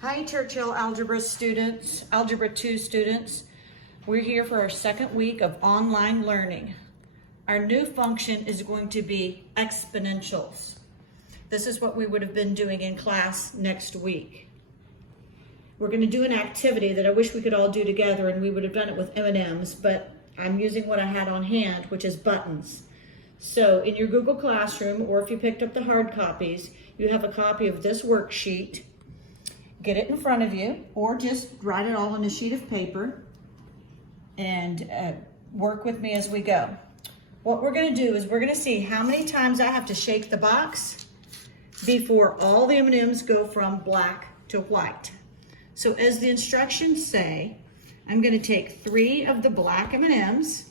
Hi Churchill Algebra students, Algebra 2 students. We're here for our second week of online learning. Our new function is going to be exponentials. This is what we would have been doing in class next week. We're going to do an activity that I wish we could all do together, and we would have done it with M&Ms, but I'm using what I had on hand, which is buttons. So in your Google Classroom, or if you picked up the hard copies, you have a copy of this worksheet. Get it in front of you, or just write it all on a sheet of paper and work with me as we go. What we're going to do is we're going to see how many times I have to shake the box before all the M&Ms go from black to white. So as the instructions say, I'm going to take 3 of the black M&Ms,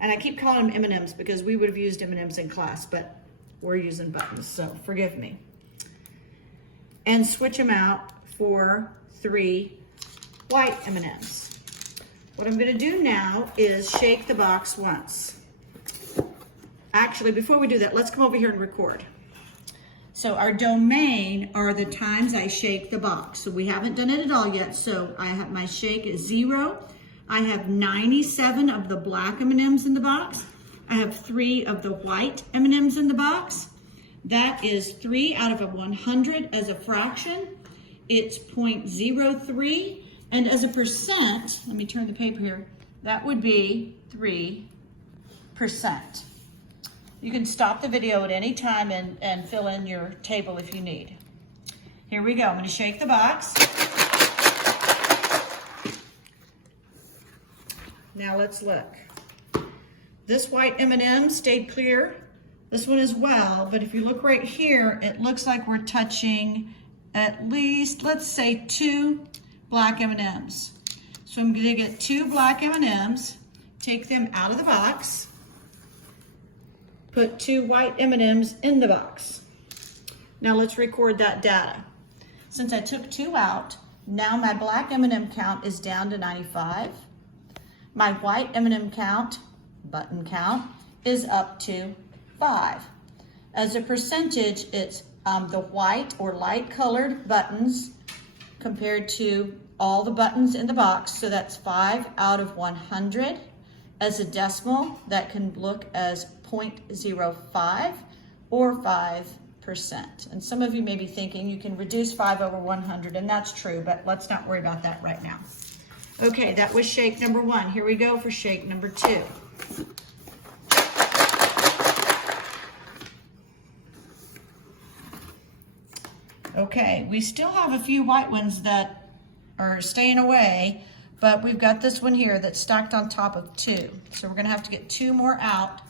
and I keep calling them M&Ms because we would have used M&Ms in class, but we're using buttons, so forgive me. And switch them out for 3 white M&Ms. What I'm going to do now is shake the box once. Actually, before we do that, let's come over here and record. So our domain are the times I shake the box. So we haven't done it at all yet. So I have my shake is 0. I have 97 of the black M&Ms in the box. I have 3 of the white M&Ms in the box. That is 3 out of 100 as a fraction. It's 0.03, and as a percent, let me turn the paper here, that would be 3%. You can stop the video at any time and fill in your table if you need. Here we go. I'm going to shake the box. Now let's look. This white M&M stayed clear. This one as well, but if you look right here, it looks like we're touching at least, let's say 2 black M&Ms. So I'm going to get 2 black M&Ms, take them out of the box, put 2 white M&Ms in the box. Now let's record that data. Since I took 2 out, now my black M&M count is down to 95. My white M&M count, button count, is up to 5. As a percentage, it's the white or light colored buttons compared to all the buttons in the box. So that's 5 out of 100. As a decimal, that can look as 0.05 or 5%. And some of you may be thinking you can reduce 5 over 100, and that's true, but let's not worry about that right now. Okay, that was shake number 1. Here we go for shake number 2. Okay, we still have a few white ones that are staying away, but we've got this one here that's stacked on top of 2. So we're gonna have to get 2 more out.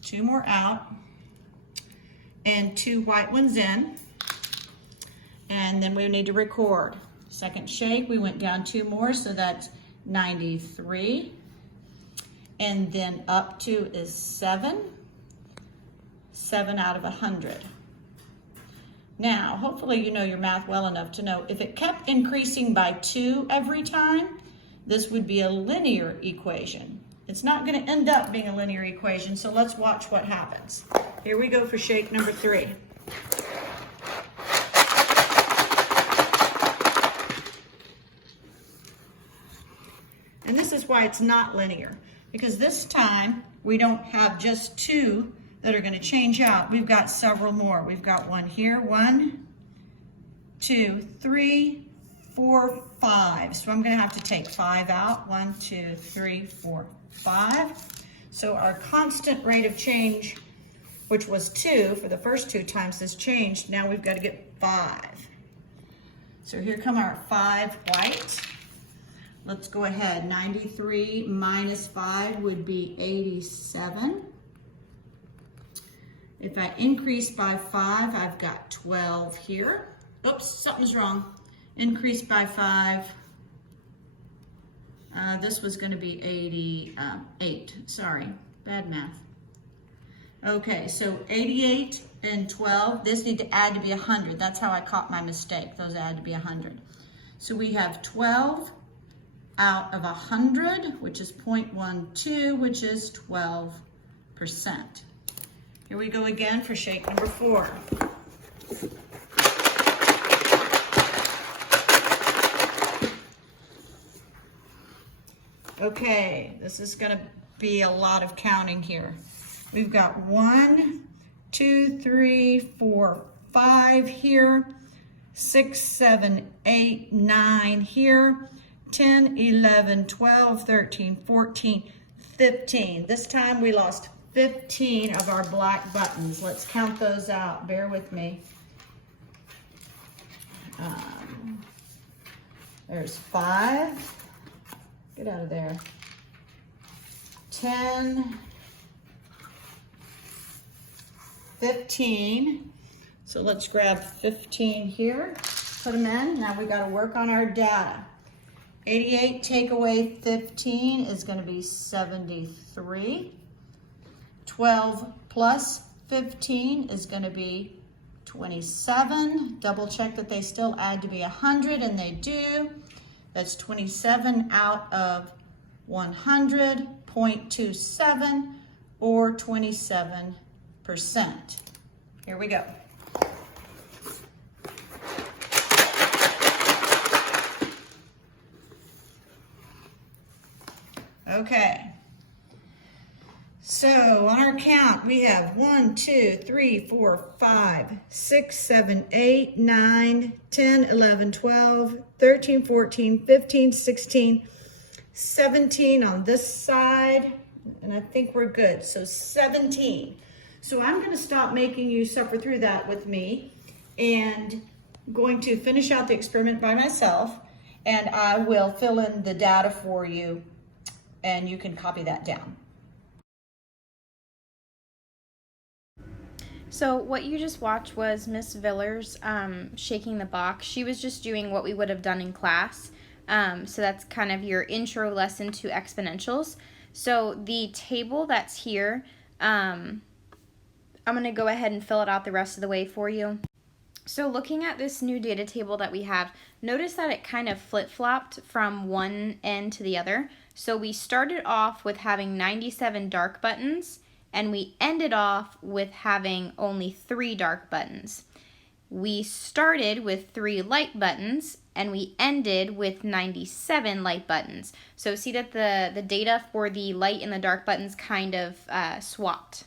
2 more out, and 2 white ones in. And then we need to record. Second shake, we went down 2 more, so that's 93. And then up to is 7. 7 out of 100. Now, hopefully you know your math well enough to know if it kept increasing by 2 every time, this would be a linear equation. It's not going to end up being a linear equation, so let's watch what happens. Here we go for shake number 3. And this is why it's not linear, because this time we don't have just 2 that are going to change out. We've got several more. We've got 1 here, 1, 2, 3, 4, 5. So I'm going to have to take 5 out. 1, 2, 3, 4, 5. So our constant rate of change, which was 2 for the first 2 times, has changed. Now we've got to get 5. So here come our 5 white. Let's go ahead. 93 minus 5 would be 87. If I increase by 5, I've got 12 here. Oops, something's wrong. Increase by 5. This was going to be 88. Sorry, bad math. Okay, so 88 and 12. This need to add to be 100. That's how I caught my mistake. Those add to be 100. So we have 12 out of 100, which is 0.12, which is 12%. Here we go again for shake number 4. Okay, this is going to be a lot of counting here. We've got 1, 2, 3, 4, 5 here, 6, 7, 8, 9 here, 10, 11, 12, 13, 14, 15. This time we lost 15 of our black buttons. Let's count those out. Bear with me. There's 5. Get out of there. 10, 15. So let's grab 15 here, put them in. Now we got to work on our data. 88 take away 15 is going to be 73. 12 plus 15 is going to be 27. Double check that they still add to be 100, and they do. That's 27 out of 100, 0.27, or 27%. Here we go. Okay. So on our count, we have 1, 2, 3, 4, 5, 6, 7, 8, 9, 10, 11, 12, 13, 14, 15, 16, 17 on this side, and I think we're good. So 17. So I'm going to stop making you suffer through that with me, and going to finish out the experiment by myself, and I will fill in the data for you, and you can copy that down. So what you just watched was Miss Villers shaking the box. She was just doing what we would have done in class. So that's kind of your intro lesson to exponentials. So the table that's here, I'm going to go ahead and fill it out the rest of the way for you. So looking at this new data table that we have, notice that it kind of flip-flopped from one end to the other. So we started off with having 97 dark buttons, and we ended off with having only 3 dark buttons. We started with 3 light buttons, and we ended with 97 light buttons. So see that the data for the light and the dark buttons kind of swapped.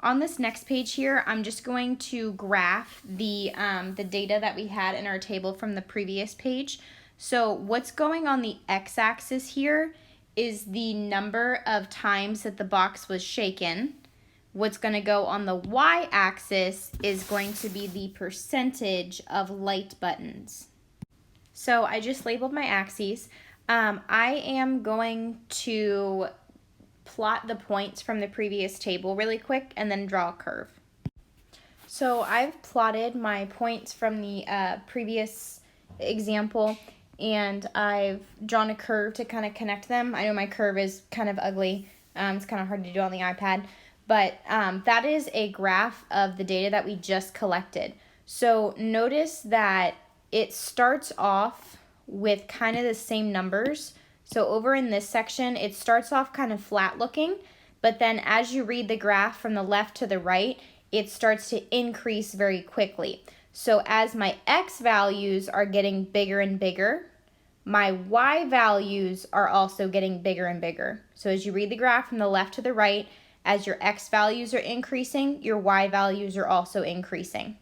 On this next page here, I'm just going to graph the data that we had in our table from the previous page. So what's going on the x-axis here is the number of times that the box was shaken. What's going to go on the y-axis is going to be the percentage of light buttons. So I just labeled my axes. I am going to plot the points from the previous table really quick and then draw a curve. So I've plotted my points from the previous example, and I've drawn a curve to kind of connect them. I know my curve is kind of ugly. It's kind of hard to do on the iPad, but that is a graph of the data that we just collected. So notice that it starts off with kind of the same numbers. So over in this section, it starts off kind of flat looking, but then as you read the graph from the left to the right, it starts to increase very quickly. So as my x values are getting bigger and bigger, my y values are also getting bigger and bigger. So as you read the graph from the left to the right, as your x values are increasing, your y values are also increasing.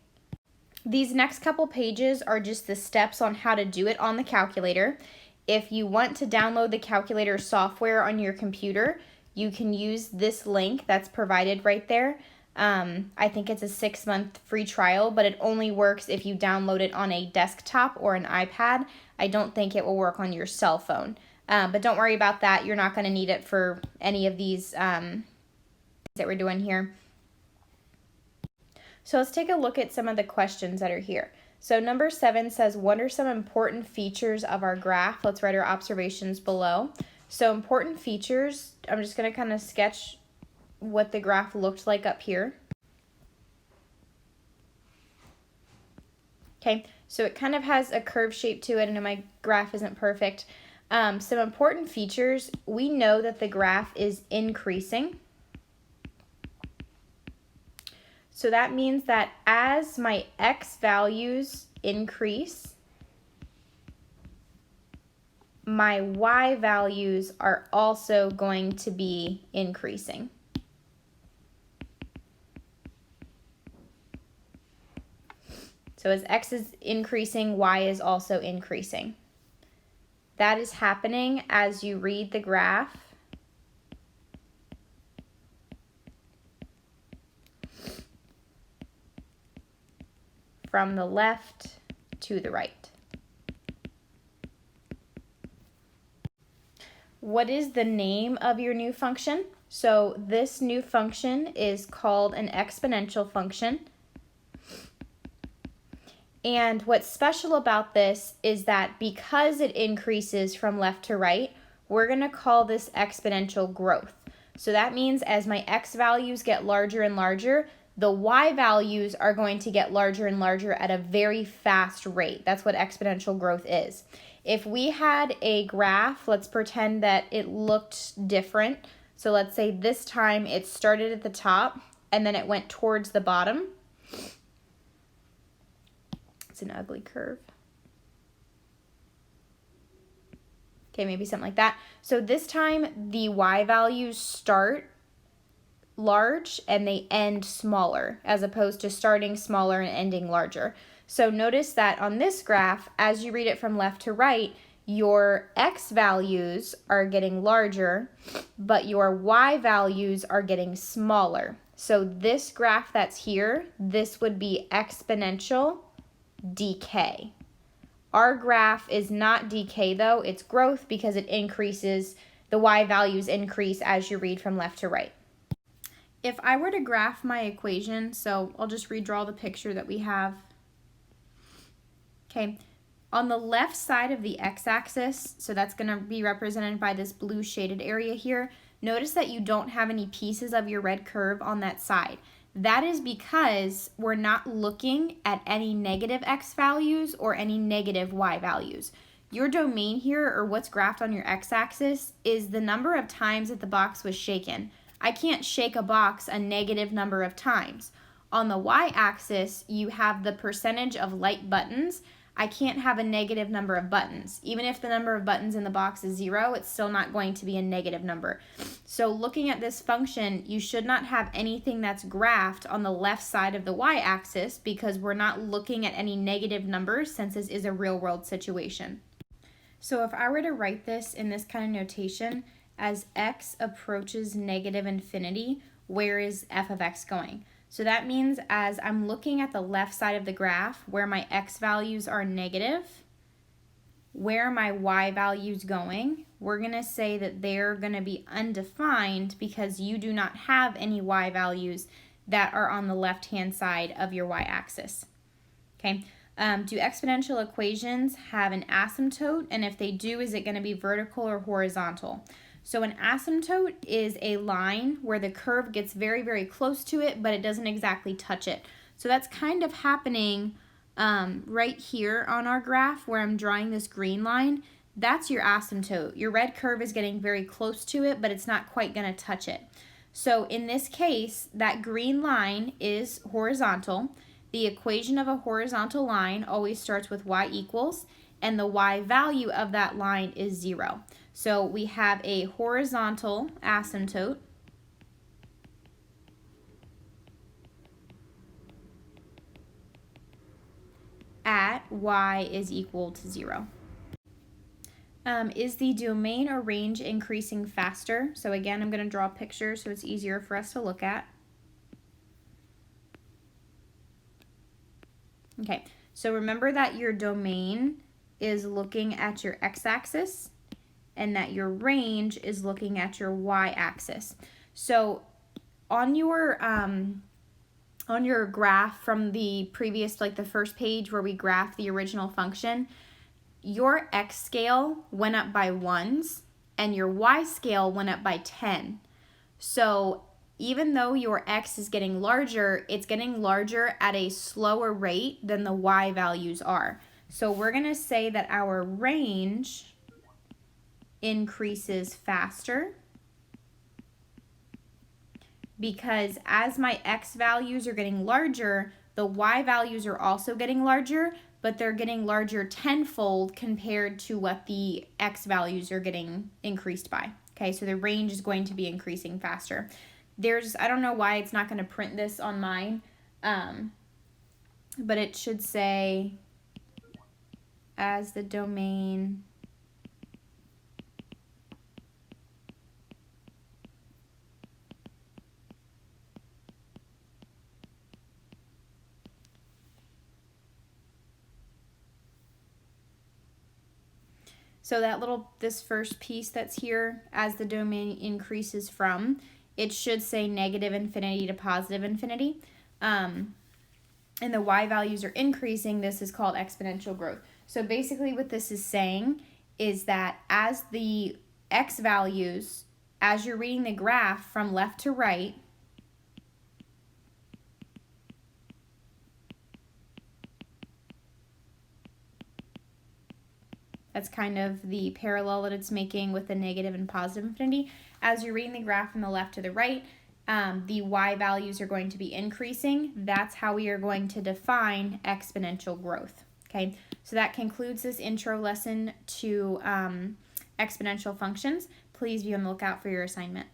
These next couple pages are just the steps on how to do it on the calculator. If you want to download the calculator software on your computer, you can use this link that's provided right there. I think it's a 6-month free trial, but it only works if you download it on a desktop or an iPad. I don't think it will work on your cell phone. But don't worry about that. You're not going to need it for any of these that we're doing here. So let's take a look at some of the questions that are here. So number 7 says, what are some important features of our graph? Let's write our observations below. So important features, I'm just going to kind of sketch what the graph looked like up here. Okay, so it kind of has a curve shape to it. I know my graph isn't perfect. Some important features, we know that the graph is increasing. So that means that as my x values increase, my y values are also going to be increasing. So as x is increasing, y is also increasing. That is happening as you read the graph from the left to the right. What is the name of your new function? So this new function is called an exponential function. And what's special about this is that because it increases from left to right, we're going to call this exponential growth. So that means as my x values get larger and larger, the y values are going to get larger and larger at a very fast rate. That's what exponential growth is. If we had a graph, let's pretend that it looked different. So let's say this time it started at the top and then it went towards the bottom. It's an ugly curve. Okay, maybe something like that. So this time the y values start large and they end smaller, as opposed to starting smaller and ending larger. So notice that on this graph, as you read it from left to right, your x values are getting larger, but your y values are getting smaller. So this graph that's here, this would be exponential decay. Our graph is not decay though, it's growth because it increases, the y values increase as you read from left to right. If I were to graph my equation, so I'll just redraw the picture that we have. Okay, on the left side of the x-axis, so that's going to be represented by this blue shaded area here, notice that you don't have any pieces of your red curve on that side. That is because we're not looking at any negative x values or any negative y values. Your domain here, or what's graphed on your x-axis, is the number of times that the box was shaken. I can't shake a box a negative number of times. On the y-axis, you have the percentage of light buttons. I can't have a negative number of buttons. Even if the number of buttons in the box is 0, it's still not going to be a negative number. So looking at this function, you should not have anything that's graphed on the left side of the y-axis because we're not looking at any negative numbers since this is a real-world situation. So if I were to write this in this kind of notation, as x approaches negative infinity, where is f of x going? So that means as I'm looking at the left side of the graph where my x values are negative, where are my y values going? We're going to say that they're going to be undefined because you do not have any y values that are on the left-hand side of your y-axis. Okay. Do exponential equations have an asymptote? And if they do, is it going to be vertical or horizontal? So an asymptote is a line where the curve gets very, very close to it, but it doesn't exactly touch it. So that's kind of happening right here on our graph where I'm drawing this green line. That's your asymptote. Your red curve is getting very close to it, but it's not quite going to touch it. So in this case, that green line is horizontal. The equation of a horizontal line always starts with y equals, and the y value of that line is 0. So we have a horizontal asymptote at y is equal to 0. Is the domain or range increasing faster? So again, I'm going to draw a picture so it's easier for us to look at. Okay, so remember that your domain is looking at your x-axis and that your range is looking at your y-axis. So on your graph from the previous, like the first page where we graphed the original function, your x scale went up by 1s and your y scale went up by 10. So even though your x is getting larger, it's getting larger at a slower rate than the y values are. So we're going to say that our range increases faster because as my x values are getting larger, The y values are also getting larger, but they're getting larger tenfold compared to what the x values are getting increased by. Okay, so the range is going to be increasing faster. I don't know why it's not going to print this on mine, but it should say as the domain So this first piece that's here, as the domain increases from, it should say negative infinity to positive infinity. And the y values are increasing. This is called exponential growth. So basically what this is saying is that as the x values, as you're reading the graph from left to right, that's kind of the parallel that it's making with the negative and positive infinity. As you're reading the graph from the left to the right, the y values are going to be increasing. That's how we are going to define exponential growth. Okay, so that concludes this intro lesson to exponential functions. Please be on the lookout for your assignment.